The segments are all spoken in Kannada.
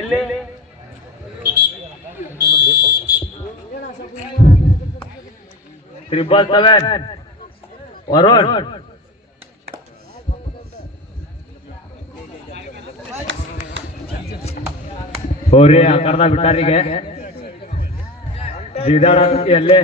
ಎಲ್ಲಿ $777 ವರುಣ್ ಹೋರಿ ಆಕಾರದ ಬಿಟ್ಟಾರಿಗೆ ಜಿದಾರ ಎಲ್ಲೇ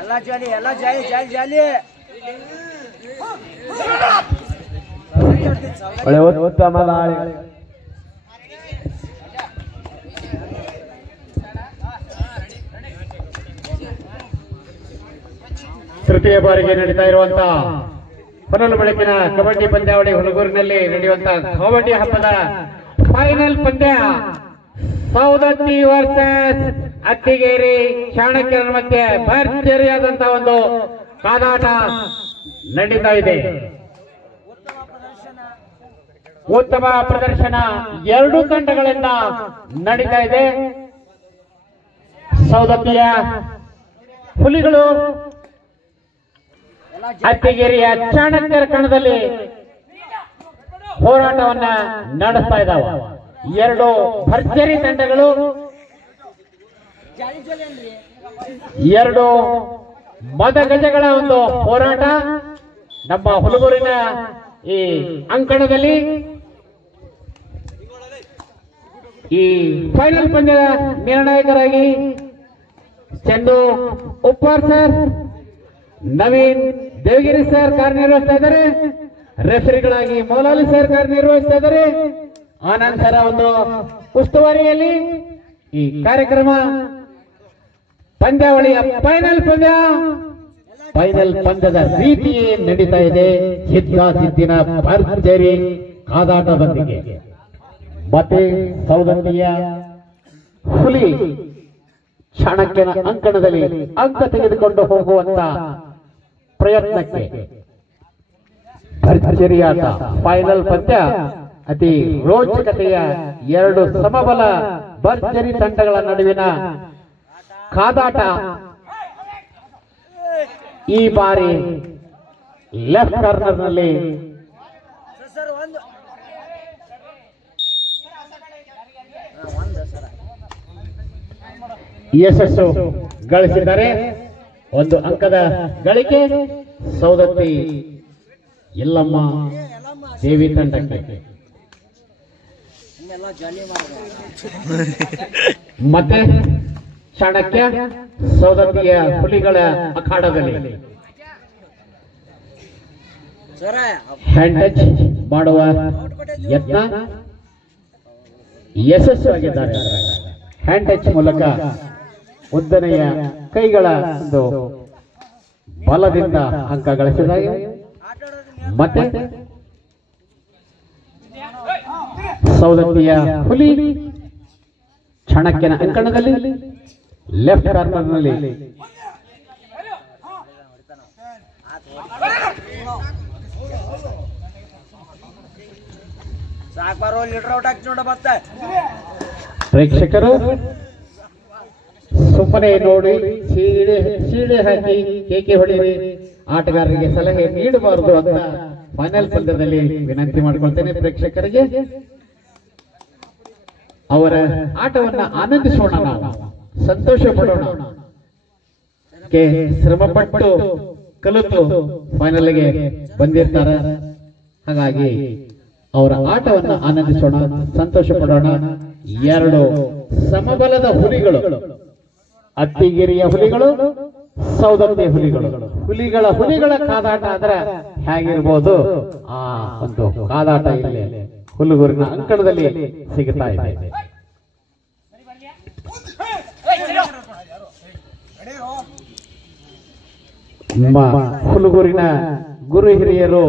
ಎಲ್ಲ ಜಾಲಿ ಎಲ್ಲ ಜಾಲಿ ಜಾಲಿ ಜಾಲಿ ಒಳ್ಳೆ ಉತ್ತಮ ದಾಳಿ ತೃತೀಯ ಬಾರಿಗೆ ನಡೀತಾ ಇರುವಂತಹ ಹೊನಲು ಬೆಳಕಿನ ಕಬಡ್ಡಿ ಪಂದ್ಯಾವಳಿ ಹುಲಗೂರಿನಲ್ಲಿ ನಡೆಯುವಂತಹ ಕಬಡ್ಡಿ ಹಬ್ಬದ ಫೈನಲ್ ಪಂದ್ಯ ಸೌದತ್ತಿ ವರ್ಸಸ್ ಅತ್ತಿಗೇರಿ ಚಾಣಕ್ಯರ ಮಧ್ಯೆ ಭರ್ಜರಿಯಾದಂತಹ ಒಂದು ಕಾದಾಟ ನಡೀತಾ ಇದೆ. ಉತ್ತಮ ಪ್ರದರ್ಶನ ಎರಡೂ ತಂಡಗಳಿಂದ ನಡೀತಾ ಇದೆ. ಸೌದತ್ತಿಯ ಹುಲಿಗಳು ಅತ್ತಿಗೇರಿಯ ಚಾಣಕ್ಯರ ಕಣದಲ್ಲಿ ಹೋರಾಟವನ್ನ ನಡೆಸ್ತಾ ಇದ್ದಾವೆ. ಎರಡು ಭರ್ಜರಿ ತಂಡಗಳು, ಎರಡು ಮದಗಜಗಳ ಒಂದು ಹೋರಾಟ ನಮ್ಮ ಹುಲಗೂರಿನ ಈ ಅಂಕಣದಲ್ಲಿ. ಈ ಫೈನಲ್ ಪಂದ್ಯದ ನಿರ್ಣಾಯಕರಾಗಿ ಚಂದು ಉಪ್ಪಾರ್ ಸರ್, ನವೀನ್ ದೇವಗಿರಿ ಸರ್ ಕಾರ್ಯನಿರ್ವಹಿಸ್ತಾ ಇದ್ದಾರೆ. ರೆಫರಿಗಳಾಗಿ ಮೌಲಾಲಿ ಸರ್ ಕಾರ್ಯನಿರ್ವಹಿಸ್ತಾ ಇದ್ದಾರೆ. ಆನಂತರ ಒಂದು ಉಸ್ತುವಾರಿಯಲ್ಲಿ ಈ ಕಾರ್ಯಕ್ರಮ ಪಂದ್ಯಾವಳಿಯ ಫೈನಲ್ ಪಂದ್ಯದ ರೀತಿಯೇ ನಡೀತಾ ಇದೆ. ಸಿದ್ಧಿನ ಭರ್ಜರಿ ಕಾದಾಟದೊಂದಿಗೆ ಮತ್ತೆ ಸೌದತ್ತಿಯ ಹುಲಿ ಚಾಣಕ್ಯನ ಅಂಕಣದಲ್ಲಿ ಅಂಕ ತೆಗೆದುಕೊಂಡು ಹೋಗುವಂತ ಪ್ರಯತ್ನಕ್ಕೆ ಭರ್ಜರಿಯಾದ ಫೈನಲ್ ಪಂದ್ಯ. ಅತಿ ರೋಚಕತೆಯ ಎರಡು ಸಮಬಲ ಭರ್ಜರಿ ತಂಡಗಳ ನಡುವಿನ ಕಾದಾಟ ಈ ಬಾರಿ ಲೆಫ್ಟ್ ಕಾರ್ನರ್ ನಲ್ಲಿ ಯಶಸ್ಸು ಗಳಿಸಿದ್ದಾರೆ. ಒಂದು ಅಂಕದ ಗಳಿಕೆ ಸೌದತ್ತಿ ಯಲ್ಲಮ್ಮ ದೇವಿ ತಂಡಕ್ಕೆ. ಮತ್ತೆ ಚಾಣಕ್ಯ ಸೌದತ್ತಿಯ ಹುಲಿಗಳ ಅಖಾಡದಲ್ಲಿ ಹ್ಯಾಂಡ್ ಟಚ್ ಮಾಡುವ ಯತ್ನ ಯಶಸ್ವಿಯಾಗಿದ್ದಾರೆ. ಹ್ಯಾಂಡ್ ಟಚ್ ಮೂಲಕ ಉದ್ದನೆಯ ಕೈಗಳ ಒಂದು ಬಲದಿಂದ ಅಂಕ ಗಳಿಸಿದಾಗ ಮತ್ತೆ ಸೌದತ್ತಿಯ ಹುಲಿ ಚಾಣಕ್ಯನ ಅಂಕಣದಲ್ಲಿ ಲೆಫ್ಟ್ ಕಾರ್ನರ್ನಲ್ಲಿ ಪ್ರೇಕ್ಷಕರು ಸುಮ್ಮನೆ ನೋಡಿ ಸೀಡೆ ಹಾಕಿ ಕೇಕೆ ಹೊಡೆಯಿರಿ, ಆಟಗಾರರಿಗೆ ಸಲಹೆ ನೀಡಬಾರದು ಅಂತ ಫೈನಲ್ ಪಂದ್ಯದಲ್ಲಿ ವಿನಂತಿ ಮಾಡಿಕೊಳ್ತೇನೆ. ಪ್ರೇಕ್ಷಕರಿಗೆ ಅವರ ಆಟವನ್ನ ಆನಂದಿಸೋಣ, ನಾವು ಸಂತೋಷ ಪಡೋಣ. ಶ್ರಮಪಟ್ಟು ಕಲಿತು ಫೈನಲ್ಗೆ ಬಂದಿರ್ತಾರೆ. ಹಾಗಾಗಿ ಅವರ ಆಟವನ್ನ ಆನಂದಿಸೋಣ, ಸಂತೋಷ ಪಡೋಣ. ಎರಡು ಸಮಬಲದ ಹುಲಿಗಳು, ಅತ್ತಿಗಿರಿಯ ಹುಲಿಗಳು, ಸೌದತ್ತಿ ಹುಲಿಗಳ ಕಾದಾಟ ಆದ್ರೆ ಹೇಗಿರ್ಬೋದು, ಆ ಒಂದು ಕಾದಾಟ ಇಲ್ಲಿ ಹುಲಗೂರಿನ ಅಂಕಣದಲ್ಲಿ ಸಿಗುತ್ತಾ ಇದೆ. ನಿಮ್ಮ ಹುಲಗೂರಿನ ಗುರು ಹಿರಿಯರು,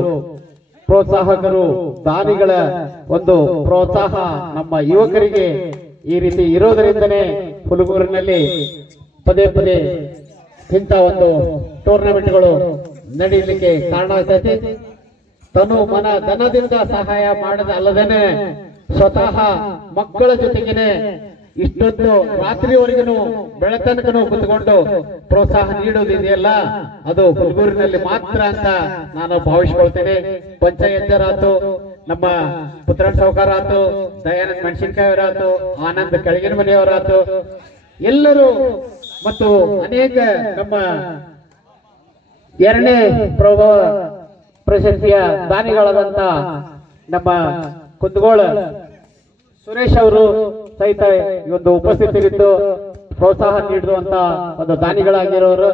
ಪ್ರೋತ್ಸಾಹಕರು, ದಾನಿಗಳ ಒಂದು ಪ್ರೋತ್ಸಾಹ ನಮ್ಮ ಯುವಕರಿಗೆ ಈ ರೀತಿ ಇರೋದರಿಂದನೇ ಹುಲಗೂರಿನಲ್ಲಿ ಪದೇ ಪದೇ ಇಂಥ ಒಂದು ಟೂರ್ನಮೆಂಟ್ಗಳು ನಡೆಯಲಿಕ್ಕೆ ಕಾರಣ ಆಗ್ತೈತೆ. ತನು ಮನ ಧನದಿಂದ ಸಹಾಯ ಮಾಡದ ಅಲ್ಲದೇನೆ ಸ್ವತಃ ಮಕ್ಕಳ ಜೊತೆಗೇನೆ ಇಷ್ಟೊಂದು ರಾತ್ರಿವರೆಗೂ ಬೆಳತನಕನು ಕುತ್ಕೊಂಡು ಪ್ರೋತ್ಸಾಹ ನೀಡುವುದಿದೆಯಲ್ಲ ಅದು ಹುಲ್ಗೂರಿನಲ್ಲಿ ಮಾತ್ರ ಅಂತ ನಾನು ಭಾವಿಸ್ಕೊಳ್ತೇನೆ. ಪಂಚಾಯತ್ಯರಾತು, ನಮ್ಮ ಪುತ್ರನ್ ಸಾವುಕಾರ ಆತು, ದಯಾನಂದ್ ಮೆಣಸಿನಕಾಯಿ ಅವರಾತು, ಆನಂದ್ ಕೆಳಗಿನ ಮನೆಯವರಾತು, ಎಲ್ಲರೂ ಮತ್ತು ಅನೇಕ ನಮ್ಮ ಎರಡನೇ ಪ್ರಶಸ್ತಿಯ ದಾನಿಗಳಾದಂತ ನಮ್ಮ ಕುಂದಗೋಳ ಸುರೇಶ್ ಅವರು ಸಹಿತ ಈ ಒಂದು ಉಪಸ್ಥಿತರಿದ್ದು ಪ್ರೋತ್ಸಾಹ ನೀಡುವಂತ ಒಂದು ದಾನಿಗಳಾಗಿರೋರು.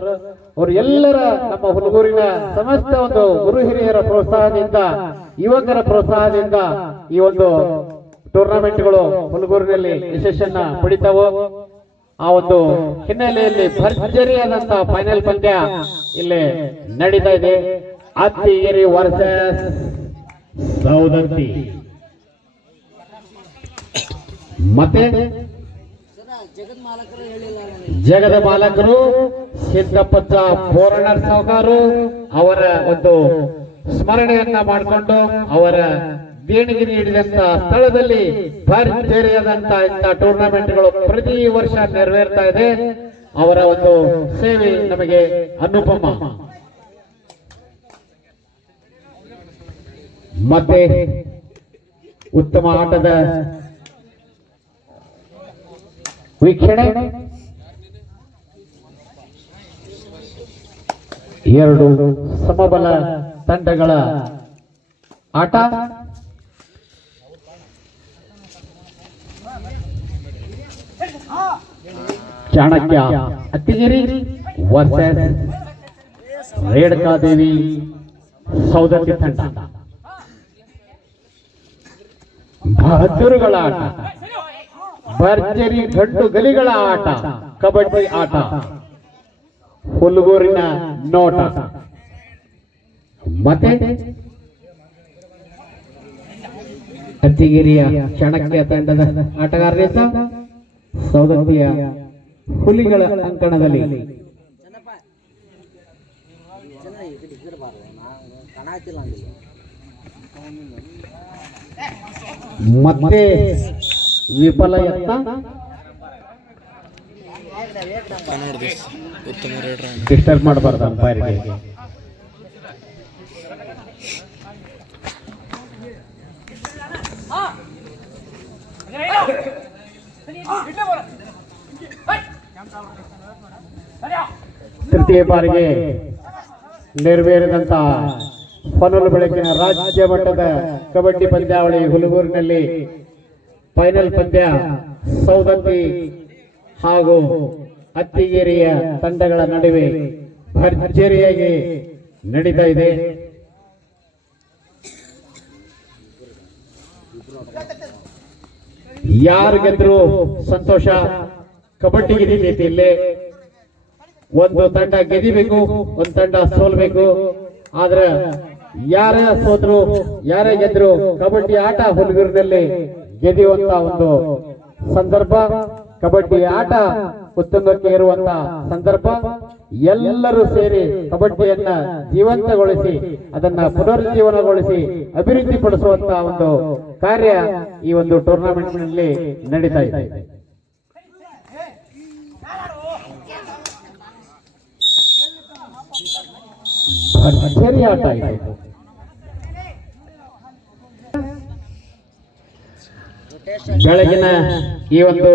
ಅವರು ಎಲ್ಲರ ನಮ್ಮ ಹುಲ್ಗೂರಿನ ಸಮಸ್ತ ಒಂದು ಗುರು ಹಿರಿಯರ ಪ್ರೋತ್ಸಾಹದಿಂದ, ಯುವಕರ ಪ್ರೋತ್ಸಾಹದಿಂದ ಈ ಒಂದು ಟೂರ್ನಮೆಂಟ್ಗಳು ಹುಲ್ಗೂರಿನಲ್ಲಿ ಯಶಸ್ಸನ್ನ ಪಡಿತಾವು. ಆ ಒಂದು ಹಿನ್ನೆಲೆಯಲ್ಲಿ ಭರ್ಜರಿಯಾದಂತಹ ಫೈನಲ್ ಪಂದ್ಯ ಇಲ್ಲಿ ನಡೀತಾ ಇದೆ. ಅತ್ತಿಗೆರೆ ವರ್ಸಸ್ ಸೌದತ್ತಿ. ಮತ್ತೆ ಜಗದ ಮಾಲಕರು ಸಿದ್ದಪ್ಪಜ್ಜ ಬೋರಣ್ಣರ್ ಸಾವುಕಾರು ಅವರ ಒಂದು ಸ್ಮರಣೆಯನ್ನ ಮಾಡಿಕೊಂಡು ಅವರ ದೇಣಿಗೆ ನೀಡಿದಂತ ಸ್ಥಳದಲ್ಲಿ ಭರ್ಜರಿಯಾದಂತ ಇಂಥ ಟೂರ್ನಮೆಂಟ್ಗಳು ಪ್ರತಿ ವರ್ಷ ನೆರವೇರ್ತಾ ಇದೆ. ಅವರ ಒಂದು ಸೇವೆ ನಮಗೆ ಅನುಪಮ. ಮತ್ತೆ ಉತ್ತಮ ಆಟದ ವೀಕ್ಷಣೆ, ಎರಡು ಸಮಬಲ ತಂಡಗಳ ಆಟ. ಚಾಣಕ್ಯ ಅತ್ತಿಗೆರೆ ವರ್ಸಸ್ ರೇಣುಕಾದೇವಿ ಸೌದತ್ತಿ ತಂಡ. ಬಹದ್ದೂರುಗಳ ಆಟ, ಭರ್ಜರಿ ಗಂಡು ಗಲಿಗಳ ಆಟ, ಕಬಡ್ಡಿ ಆಟ, ಹುಲ್ಗೂರಿನ ನೋಟ. ಮತ್ತೆ ಅತ್ತಿಗೆರೆಯ ಚಾಣಕ್ಯ ತಂಡದ ಆಟಗಾರರಿಂದ ಸೌದತ್ತಿಯ ಹುಲಿಗಳ ಅಂಕಣದಲ್ಲಿ ಮತ್ತೆ ವಿಫಲ ಯತ್ನ. ಡಿಸ್ಟರ್ಬ್ ಮಾಡಬಾರ್ದು ಅಂಪೈರ್ಗೆ. ತೃತೀಯ ಬಾರಿಗೆ ನೆರವೇರಿದಂತ ಹೊನಲು ಬೆಳಕಿನ ರಾಜ್ಯ ಮಟ್ಟದ ಕಬಡ್ಡಿ ಪಂದ್ಯಾವಳಿ ಹುಲ್ಗೂರಿನಲ್ಲಿ ಫೈನಲ್ ಪಂದ್ಯ ಸೌದತ್ತಿ ಹಾಗೂ ಅತ್ತಿಗೆರೆಯ ತಂಡಗಳ ನಡುವೆ ಭರ್ಜರಿಯಾಗಿ ನಡೀತಾ ಇದೆ. ಯಾರು ಗೆದ್ರು ಸಂತೋಷ. ಕಬಡ್ಡಿ ಗೆದ್ದಿದೆ ಇಲ್ಲೇ. ಒಂದು ತಂಡ ಗೆದಿಬೇಕು, ಒಂದು ತಂಡ ಸೋಲ್ಬೇಕು. ಆದ್ರೆ ಯಾರ ಸೋದ್ರು ಯಾರೇ ಗೆದ್ರು ಕಬಡ್ಡಿ ಆಟ ಹುಲ್ಗೂರಿನಲ್ಲಿ ಗೆದಿಯುವಂತ ಒಂದು ಸಂದರ್ಭ, ಕಬಡ್ಡಿ ಆಟ ಉತ್ತುಂಗಕ್ಕೆ ಇರುವಂತ ಸಂದರ್ಭ. ಎಲ್ಲರೂ ಸೇರಿ ಕಬಡ್ಡಿಯನ್ನ ಜೀವಂತಗೊಳಿಸಿ, ಅದನ್ನ ಪುನರುಜ್ಜೀವನಗೊಳಿಸಿ, ಅಭಿವೃದ್ಧಿಪಡಿಸುವಂತ ಒಂದು ಕಾರ್ಯ ಈ ಒಂದು ಟೂರ್ನಮೆಂಟ್ ನಲ್ಲಿ ನಡೀತಾ ಇದೆ. ಭರ್ಜರಿ ಆಟ ಇದೆ. ಬೆಳಗಿನ ಈ ಒಂದು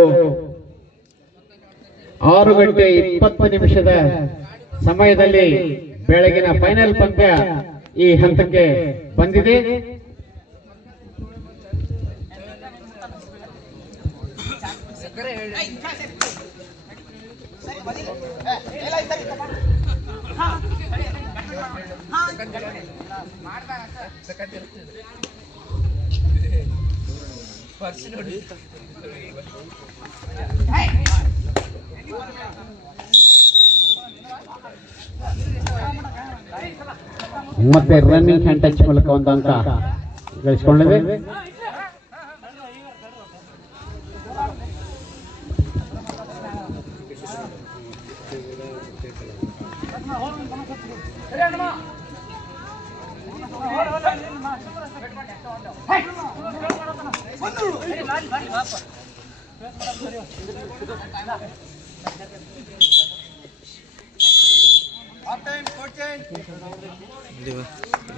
6:20 ಸಮಯದಲ್ಲಿ ಬೆಳಗಿನ ಫೈನಲ್ ಪಂದ್ಯ ಈ ಹಂತಕ್ಕೆ ಬಂದಿದೆ. ಮತ್ತೆ ರನ್ನಿಂಗ್ ಹ್ಯಾಂಡ್ ಟಚ್ ಮೂಲಕ ಒಂದು ಅಂಕ ಗಳಿಸಿಕೊಂಡಿದೆ. ಸರಿ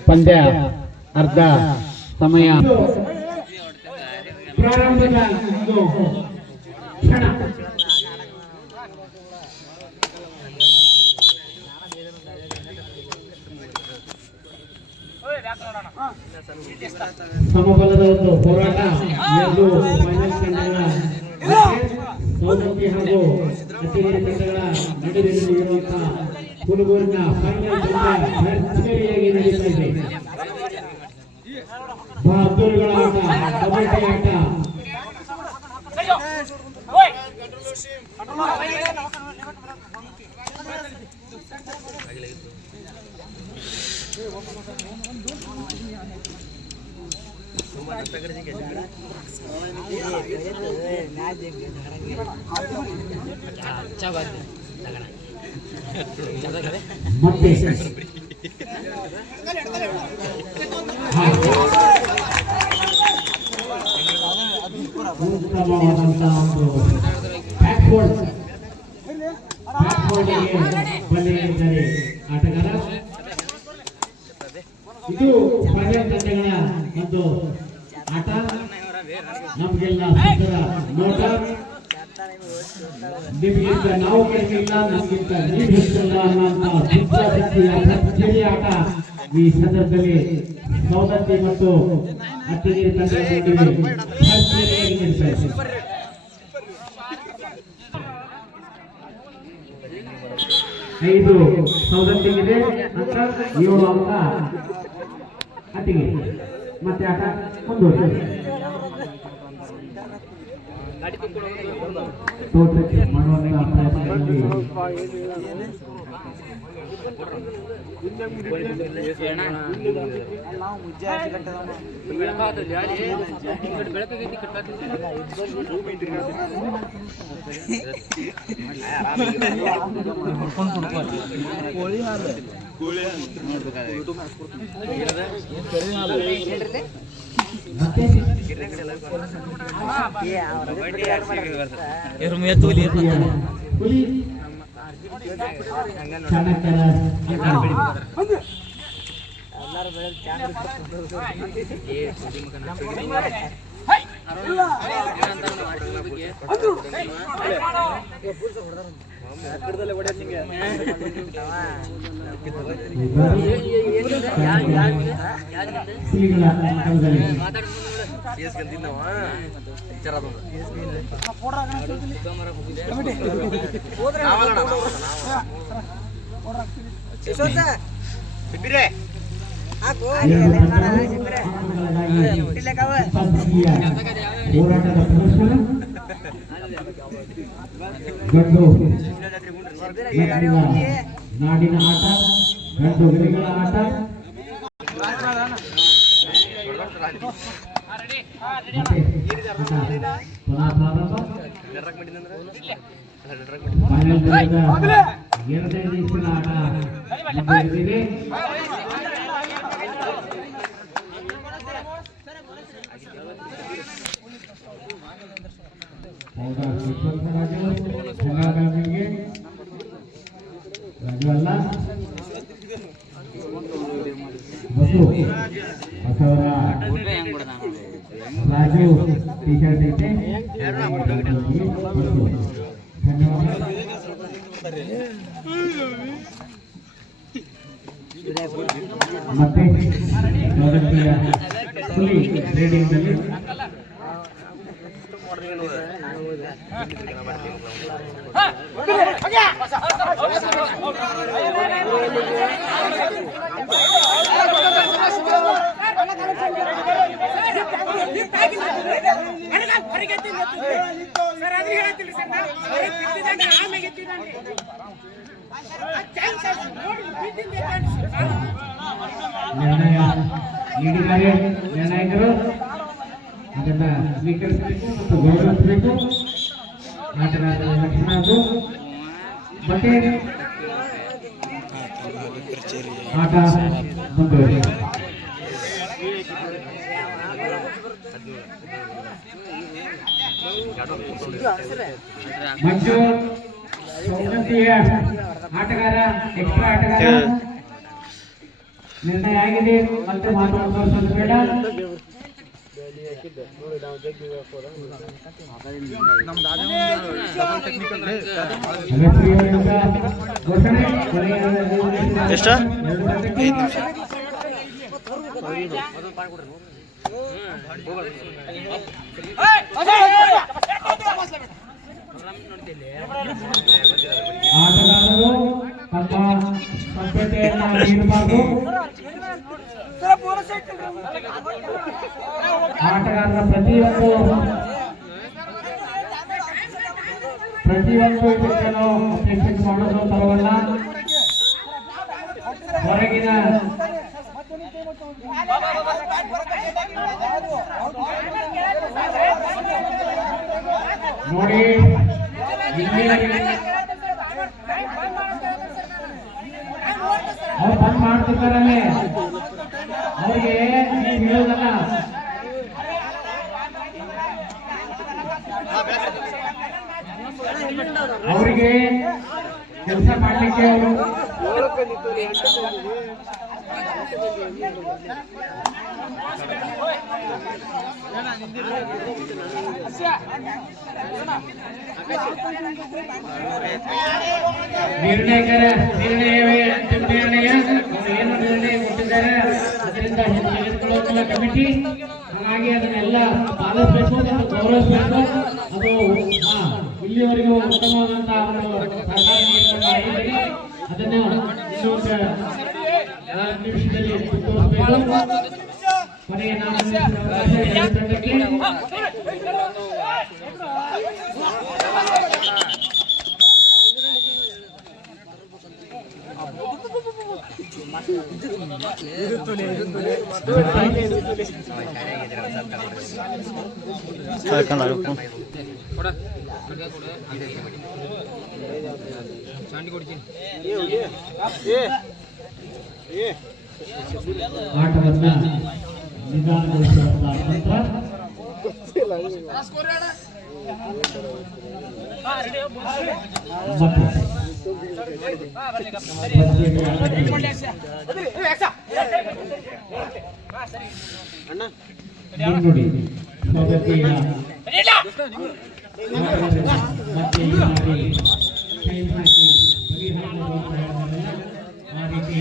ಪಂದ್ಯ ಅರ್ಧ ಸಮಯ ಪ್ರಾರಂಭದ ಒಂದು ಕ್ಷಣ. ಸಮಬಲದ ಒಂದು ಹೋರಾಟ ಎರಡು ಫೈನಲ್ ತಂಡಗಳ ಸೌದತ್ತಿ ಹಾಗೂ ಅತಿರೇಕ ತಂಡಗಳ ನಡುವೆ ನಡೆಯುವಂತಹ ಕುಲಗೂರಿನ ಫೈನಲ್ ಪಂದ್ಯ ಭರ್ಜರಿಯಾಗಿ ನಡೀತಾ ಇದೆ. ಬಹದ್ದೂರುಗಳ ಆಟ, ಕಬಡ್ಡಿ ಆಟ. ಮತ್ತೆ ಉತ್ತಮವಾದಂತಹ ಒಂದು ಬ್ಯಾಕ್ವರ್ಡ್ ಬಂದಿದ್ದಾರೆ ಆಟಗಾರ. ಇದು ಫೈನಲ್ ತಂಡಗಳ ಒಂದು ಆಟ. ನಮಗೆಲ್ಲ ಸುಂದರ ನೋಟ. ನಿಮಗಿಂತ ನಾವು ಕಡಿಮೆಯಿಲ್ಲ, ನಮಗಿಂತ ನೀವು ಹೆಚ್ಚಲ್ಲ ಅನ್ನುವಂತಹ ಭರ್ಜರಿ ಆಟ ಈ ಸಂದರ್ಭದಲ್ಲಿ ಸೌದತ್ತಿ ಮತ್ತು ಅತ್ತಿಗೆರೆ ತಂಡಗಳ ನಡುವೆ ಭರ್ಜರಿಯಾಗಿ ನಡೀತಾ ಇದೆ. 5 ಸೌದತ್ತಿಗಿದೆ ಅಂತ 7 ಅಂಕ ಅತ್ತಿಗೆರೆ. ಮತ್ತೆ ಆಟ ಮುಂದುವರಿದೆ. ಮಾಡುವಂತಹ ಪ್ರಯತ್ನದಲ್ಲಿ ಹೋರಾಟದ ಪ್ರದರ್ಶನ ಗಂಡು ನಾಡಿನ ಆಟ, ಗಂಡು ಗಿರಿಗಳ ಆಟ. ಎರಡನೇ ದಿವಸದ ಆಟ ಮುಂದುವರೆದಿದೆ. ರಾಜು ಟಿ ಶರ್ಟ್ ಐತೆ. ಮತ್ತೆ ರೇಡಿಯೋದಲ್ಲಿ ನಿರ್ಣಯ ನೀಡಿದ್ದಾರೆ ನಿರ್ಣಾಯಕರು. ಅದನ್ನ ಸ್ವೀಕರಿಸಬೇಕು ಮತ್ತು ಗೌರವಿಸಬೇಕು. ಆಟಗಾರರ ಲಕ್ಷಣ ಅದು. ಮತ್ತೆ ಆಟ ಮುಂದುವರಿದೆ. ಮಂಜು ಸೌಂದರ್ಯ ಆಟಗಾರ ಎಕ್ಸ್ಟ್ರಾ ಆಟಗಾರ ನಿರ್ಣಯ ಆಗಿದೆ. ಮತ್ತೆ ಮಾತಾಡೋದು ಬೇಡ. ಎಷ್ಟ ಆಟಗಾರರು ತಮ್ಮ ಸಭ್ಯತೆಯನ್ನು ನೀಡಬಾರದು. ಆಟಗಾರರ ಪ್ರತಿಯೊಂದು ಇದನ್ನು ಅಪೇಕ್ಷೆ ಮಾಡೋದು ತರವಲ್ಲ. ಹೊರಗಿನ ನೋಡಿ ಅವ್ರು ಬಂದ್ ಮಾಡ್ತಿರ್ತಾರಲ್ಲೇ ಅವ್ರಿಗೆ ನೀವು ಹೇಳೋದಲ್ಲ. ಅವರಿಗೆ ಕೆಲಸ ಮಾಡ್ಲಿಕ್ಕೆ ಅವರು ನಿರ್ಣಯ ಏನು ನಿರ್ಣಯ ಕೊಟ್ಟಿದ್ದಾರೆ ಅದರಿಂದ ತೆಗೆದುಕೊಳ್ಳುವ ಕಮಿಟಿ. ಹಾಗಾಗಿ ಅದನ್ನೆಲ್ಲ ಪಾಲಿಸಬೇಕು ಮತ್ತು ಗೌರವಿಸಬೇಕು. ಅದು ಇಲ್ಲಿವರೆಗೂ ಉತ್ತಮವಾದಂತಹ ಒಂದು ಸರ್ಕಾರ ನೀಡಿಕೊಂಡು ಆಗಿದ್ದೀರಿ. ಅದನ್ನು ಇನ್ನೊಂದು ನಿಮಿಷದಲ್ಲಿ ತೋರಿಸಬೇಕು. ಕೊನೆಯ ತಂಡಕ್ಕೆ ಆಟವನ್ನ ನಿಧಾನಗೊಳಿಸುವಂತಹ ತಂತ್ರ. ಮುನ್ನುಡಿ ಸೌಗತಿಯ ಆ ರೀತಿ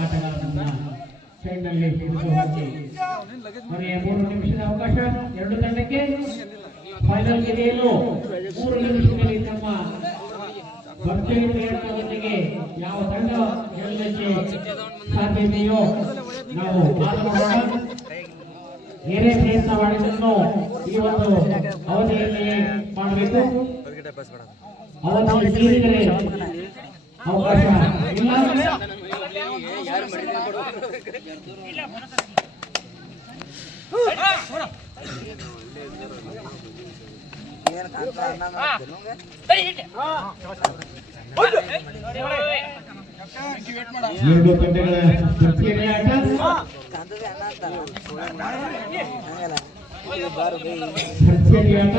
ಆಟಗಾರರನ್ನ ಸೈಡ್ನಲ್ಲಿ ಕೊನೆಯ 3 ನಿಮಿಷದ ಅವಕಾಶ ಎರಡು ತಂಡಕ್ಕೆ. ಫೈನಲ್ ಗೆಳೆಯಲು 3 ನಿಮಿಷದಲ್ಲಿ ತಮ್ಮ ಭರ್ಜರಿ ಪ್ರಯತ್ನದೊಂದಿಗೆ ಯಾವ ತಂಡ ಗೆಲ್ಲಲಿಕ್ಕೆ ಸಾಧ್ಯತೆಯೋ ನಾವು ಆರಂಭ ಏನೇ ಪ್ರಯತ್ನ ಮಾಡಿದ್ದನ್ನು ಈ ಒಂದು ಅವಧಿಯಲ್ಲಿ ಮಾಡಬೇಕು. ಅವಧಿ ಮೀರಿದರೆ ಅವಕಾಶ ಇಲ್ಲ. ಎರಡು ತಂಡಗಳ ಭರ್ಜರಿ ಆಟ. ಭರ್ಜರಿ ಆಟ.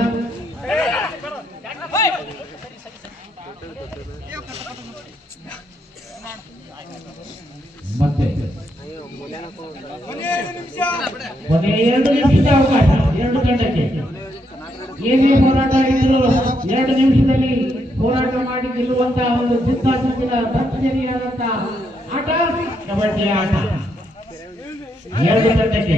ಮತ್ತೆ ಕೊನೆಯ 2 ನಿಮಿಷದ ಅವಕಾಶ ಎರಡು ತಂಡಕ್ಕೆ. ಏನೇ ಹೋರಾಟ ಇದ್ದರೂ 2 ನಿಮಿಷದಲ್ಲಿ ಹೋರಾಟ ಮಾಡಿ ಗೆಲ್ಲುವಂತಹ ಒಂದು ಚಿತ್ತಾಚಿತ್ತಿನ ಭರ್ಜರಿಯಾದಂತಹ ಆಟ ಕಬಡ್ಡಿ ಆಟ. ಎರಡು ತಂಡಕ್ಕೆ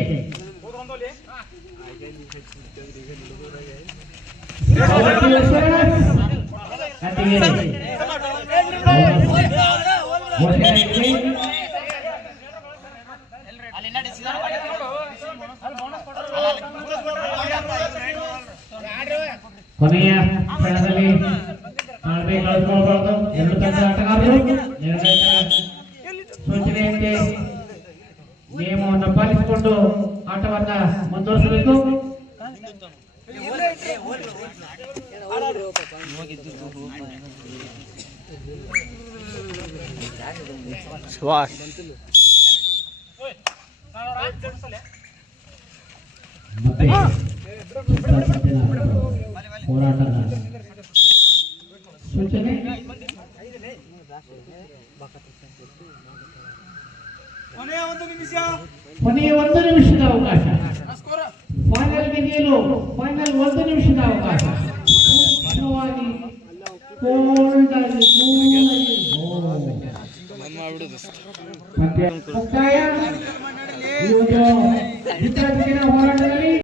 ಕೊನೆಯ ಕ್ಷಣದಲ್ಲಿ ಕಳೆದುಕೊಳ್ಳಬಾರದು. ಎರಡು ತಂಡ ಆಟಗಾರರು ಸೂಚನೆಯಂತೆ ನಿಯಮವನ್ನು ಪಾಲಿಸಿಕೊಂಡು ಆಟವನ್ನ ಮುಂದುವರಿಸಬೇಕು. ಮತ್ತೆ ಹೋರಾಟದ ಸೂಚನೆ. ಕೊನೆಯ 1 ನಿಮಿಷದ ಅವಕಾಶ. ಫೈನಲ್ ಗೆಲ್ಲಲು ಫೈನಲ್ 1 ನಿಮಿಷದ ಅವಕಾಶ. ಸೂಕ್ಷ್ಮವಾಗಿ ಕೋಲ್ಡ್ ಆಗಿ